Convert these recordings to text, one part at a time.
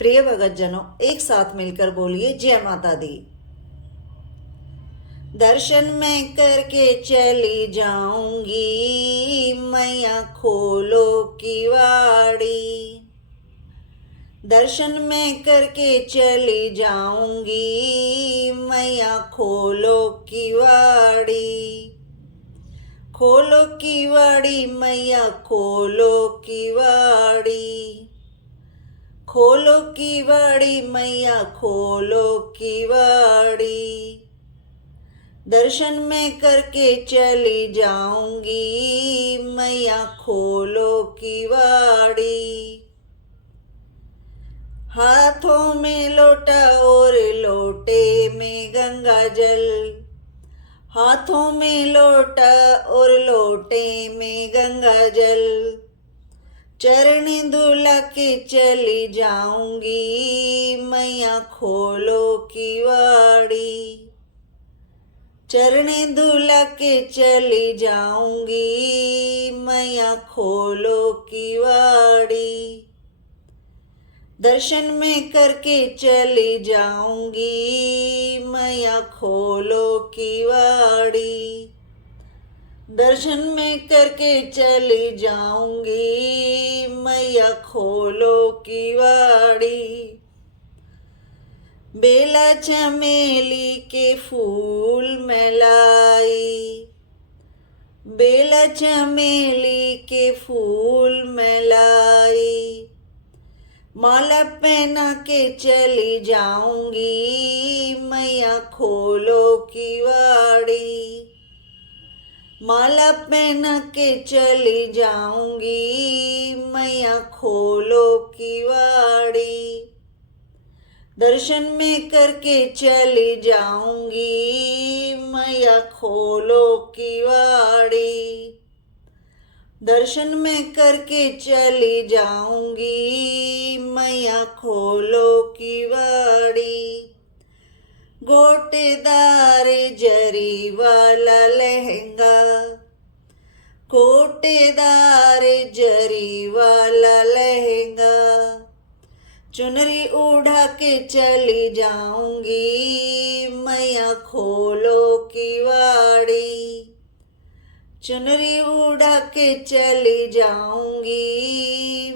प्रिय भगतजनों, एक साथ मिलकर बोलिए जय माता दी। दर्शन मैं करके चली जाऊंगी, मैया खोलो किवाड़ी। दर्शन मैं करके चली जाऊंगी, मैया खोलो किवाड़ी। खोलो किवाड़ी मैया खोलो किवाड़ी। खोलो किवाड़ी मैया खोलो किवाड़ी। दर्शन में करके चली जाऊंगी, मैया खोलो किवाड़ी। हाथों में लोटा और लोटे में गंगा जल। हाथों में लोटा और लोटे में गंगा जल। चरण धुला के चली जाऊंगी, मैया खोलो किवाड़ी। चरण धुला के चली जाऊंगी, मैया खोलो किवाड़ी। दर्शन में करके चली जाऊंगी, मैया खोलो किवाड़ी। दर्शन में करके चली जाऊंगी, मैया खोलो किवाड़ी। बेला चमेली के फूल मैं लाई। बेला चमेली के फूल मैं लाई। माला पहना के चली जाऊंगी, मैया खोलो किवाड़ी। माला पहना के चली जाऊंगी, मैया खोलो किवाड़ी। दर्शन में करके चली जाऊंगी, मैया खोलो किवाड़ी। दर्शन में करके चली जाऊंगी, मैया खोलो किवाड़ी। गोटेदार जरी वाला लहंगा। गोटेदार जरी वाला लहंगा। चुनरी उड़ा के चली जाऊंगी, मैया खोलो किवाड़ी। चुनरी उड़ा के चली जाऊंगी,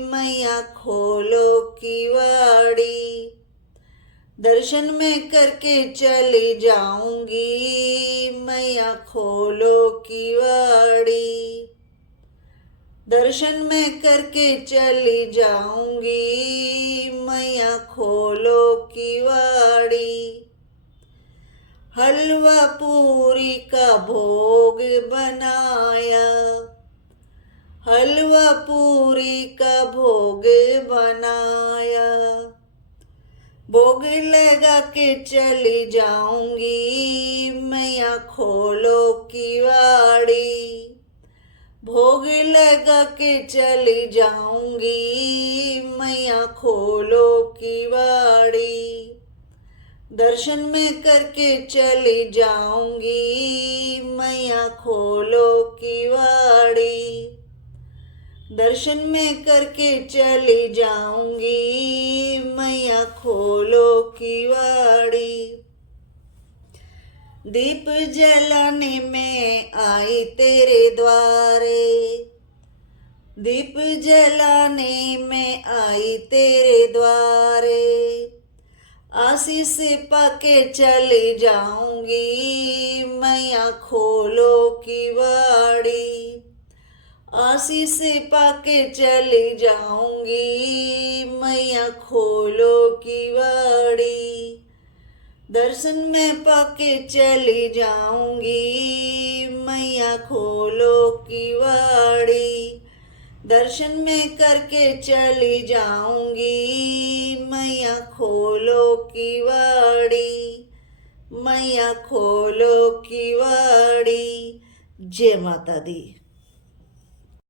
मैया खोलो किवाड़ी। दर्शन में करके चली जाऊंगी, मैया खोलो किवाड़ी। दर्शन में करके चली जाऊंगी, मैया खोलो किवाड़ी। हलवा पूरी का भोग बनाया। हलवा पूरी का भोग बनाया। भोग लगा के चली जाऊंगी, मैया खोलो किवाड़ी। भोग लगा के चली जाऊंगी, मैया खोलो किवाड़ी। दर्शन में करके चली जाऊंगी, मैया खोलो किवाड़ी। दर्शन में करके चली जाऊंगी, मैया खोलो किवाड़ी। दीप जलाने में आई तेरे द्वारे। दीप जलाने में आई तेरे द्वारे। आशीष पाके चली जाऊंगी, मैया खोलो किवाड़ी। आशीष पाके चली जाऊंगी, मैया खोलो किवाड़ी। दर्शन में पाके चली जाऊंगी, मैया खोलो किवाड़ी। दर्शन में करके चली जाऊंगी, मैया खोलो किवाड़ी। मैया खोलो किवाड़ी। जय माता दी।